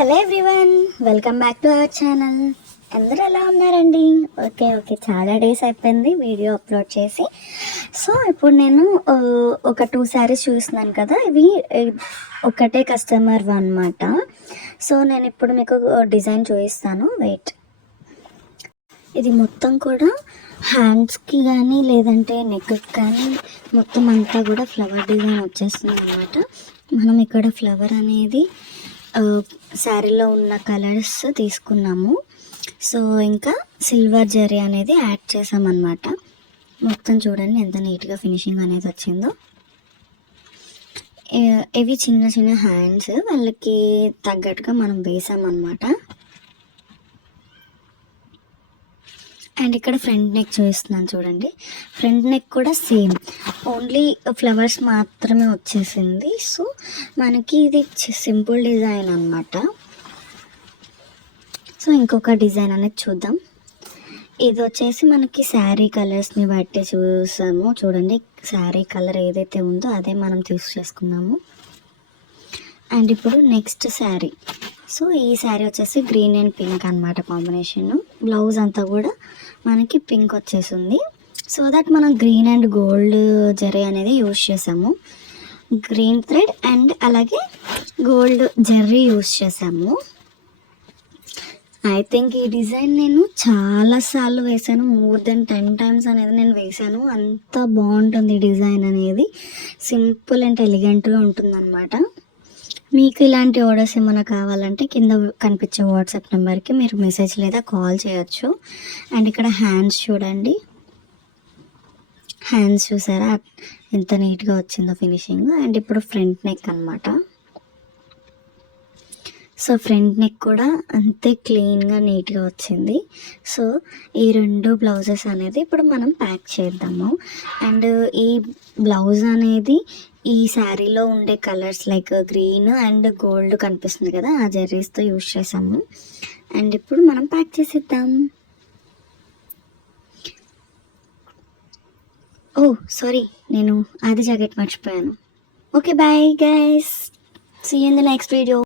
Hello everyone, welcome back to our channel. అందరూ ఎలా ఉన్నారండి? ఓకే చాలా డేస్ అయిపోయింది వీడియో అప్లోడ్ చేసి. సో ఇప్పుడు నేను ఒక 2 శారీస్ చూస్తున్నాను కదా, ఇవి ఒకటే కస్టమర్ అన్నమాట. సో నేను ఇప్పుడు మీకు డిజైన్ చూపిస్తాను, వెయిట్. ఇది మొత్తం కూడా హ్యాండ్స్కి కానీ లేదంటే నెక్కి కానీ మొత్తం అంతా కూడా ఫ్లవర్ డిజైన్ వచ్చేస్తుంది అన్నమాట. మనం ఇక్కడ ఫ్లవర్ అనేది శారీలో ఉన్న కలర్స్ తీసుకున్నాము. సో ఇంకా సిల్వర్ జరీ అనేది యాడ్ చేసామన్నమాట. మొత్తం చూడండి ఎంత నీట్గా ఫినిషింగ్ అనేది వచ్చిందో. ఇవి చిన్న చిన్న హ్యాండ్స్ వాళ్ళకి తగ్గట్టుగా మనం వేసామన్నమాట. అండ్ ఇక్కడ ఫ్రంట్ నెక్ చూపిస్తున్నాను చూడండి. ఫ్రంట్ నెక్ కూడా సేమ్, ఓన్లీ ఫ్లవర్స్ మాత్రమే వచ్చేసింది. సో మనకి ఇది సింపుల్ డిజైన్ అన్నమాట. సో ఇంకొక డిజైన్ అనేది చూద్దాం. ఇది వచ్చేసి మనకి శారీ కలర్స్ని బట్టి చూసాము చూడండి. శారీ కలర్ ఏదైతే ఉందో అదే మనం చేసుకున్నాము. అండ్ ఇప్పుడు నెక్స్ట్ శారీ. సో ఈ శారీ వచ్చేసి గ్రీన్ అండ్ పింక్ అనమాట కాంబినేషన్. బ్లౌజ్ అంతా కూడా మనకి పింక్ వచ్చేసింది. సో దట్ మనం గ్రీన్ అండ్ గోల్డ్ జరీ అనేది యూజ్ చేసాము. గ్రీన్ థ్రెడ్ అండ్ అలాగే గోల్డ్ జరీ యూజ్ చేసాము. ఐ థింక్ ఈ డిజైన్ నేను చాలాసార్లు వేసాను, మోర్ దెన్ 10 times అనేది నేను వేసాను. అంత బాగుంటుంది డిజైన్ అనేది, సింపుల్ అండ్ ఎలిగెంట్గా ఉంటుంది అనమాట. మీకు ఇలాంటి ఆర్డర్స్ ఏమైనా కావాలంటే కింద కనిపించే వాట్సాప్ నెంబర్కి మీరు మెసేజ్ లేదా కాల్ చేయొచ్చు. అండ్ ఇక్కడ హ్యాండ్స్ చూడండి, హ్యాండ్స్ చూసారా ఎంత నీట్గా వచ్చిందో ఫినిషింగ్. అండ్ ఇప్పుడు ఫ్రంట్ నెక్ అనమాట. సో ఫ్రంట్ నెక్ కూడా అంతే క్లీన్గా నీట్గా వచ్చింది. సో ఈ 2 బ్లౌజెస్ అనేది ఇప్పుడు మనం ప్యాక్ చేద్దాము. అండ్ ఈ బ్లౌజ్ అనేది ఈ శారీలో ఉండే colours like green and gold కనిపిస్తుంది కదా, ఆ జెర్రీస్తో యూజ్ చేసాము. అండ్ ఇప్పుడు మనం ప్యాక్ చేసేద్దాం. ఓ సారీ, నేను అది జాకెట్ మర్చిపోయాను. Okay bye guys, see you in the next video.